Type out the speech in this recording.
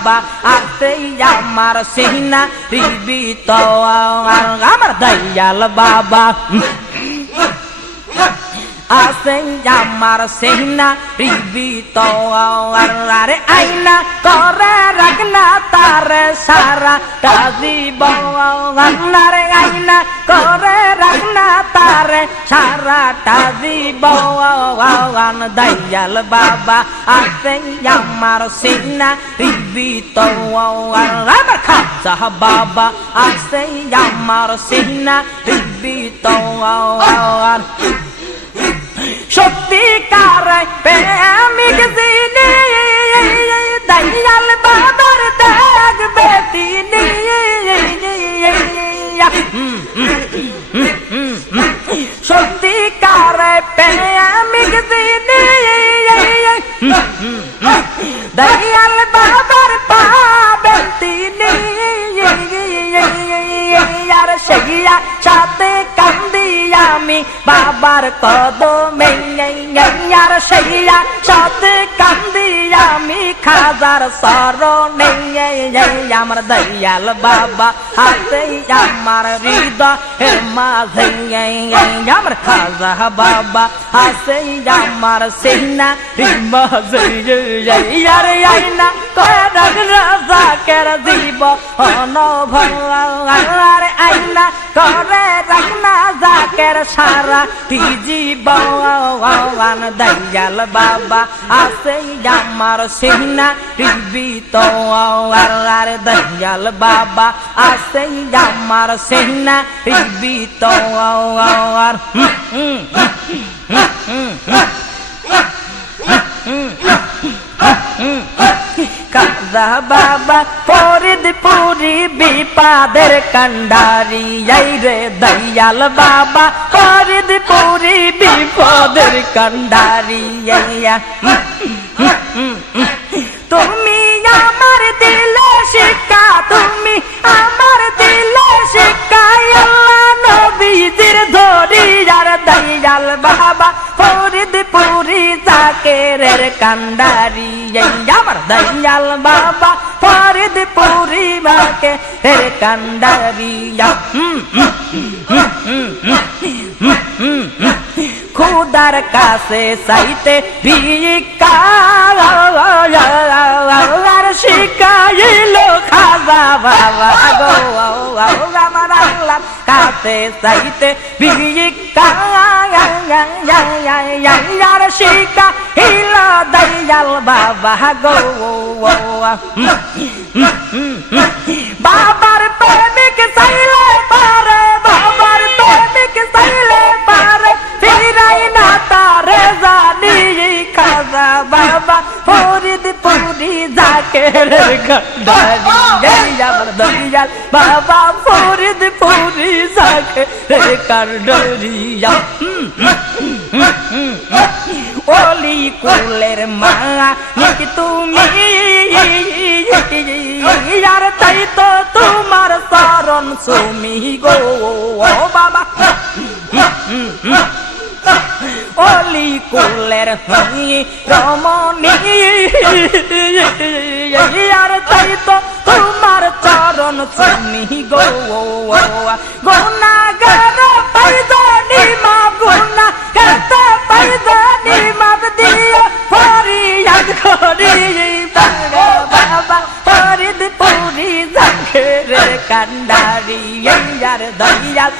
Ate আমার সিনা রিবিত আমার দয়াল বাবা আছে আমার সিনা রিবিত আরে আইনা করে রাখনা তারে সারা জীব আরে আইনা করে রাখনা তারে সারাটা জীব দয়াল বাবা আছে আমার সিনা রিবিত আমার খাজা বাবা আছে আমার সিনা রিবিত সত্যিকার প্রেমিক যিনি দয়াল বাবার দেখবে তিনি সত্যিকার প্রেমিক যিনি দয়াল বাবার পাবেন তিনি আর সেইয়া সাথে কান্দি আমি বাবার কদমে আর সেইয়া সাথে কান্দি আমি খাজার শরণে আমার দয়াল বাবা আছে আমার হৃদয়ের মাঝে আমার খাজা বাবা আছে আমার সিনা মাঝে আর আইনা করার রাজা কের দিব অনভর আইনা করে রাখনা জাকের সারা জীবন দয়াল বাবা আছে আমার সিনা রিবিত আর দয়াল বাবা আছে আমার সিনা রিবিত খাজা বাবা ফরিদপুরি বিপাদের কান্ডারি রে দয়াল বাবা ফরিদপুরি বিপদের কান্ডারি তুমি আমার দিলে শিক্ষা তুমি আমার দিলে শিক্ষা আল্লাহ নবীজির ধরি আর দয়াল বাবা ফরিদপুরি জাকেরের কান্ডারি আমার দয়াল বাবা ফরিদপুরি জাকেরের কান্ডারি খুদার কাছে চাইতে ভিক্ষা আর শিখাইল খাজা বাবা গো আমার আল্লাহর কাছে চাইতে ভিক্ষা আর শিখাইল দয়াল বাবা গো বাবার প্রেমিক চাইলে পারে বাবার প্রেমিক চাইলে পারে ফিরাই না তারে জানি খাজা বাবা ফরিদপুরি জাকেরের কান্ডারি আমার দয়াল বাবা ফরিদপুরি জাকেরের কান্ডারি ওলি কুলের মা নাকি তুমি আর তাই তো তোমার শরণ সুমি গো বাবা ওলি কুলের রমণী আর তাই তো তোমার চরণ সুমি গো গুনাহগার পাইজানি মা গুনাহগার পাইজানি মা দিও ফরিয়াদ করি বাবা ফরিদপুরি জাকেরের কান্ডারি আর দয়াল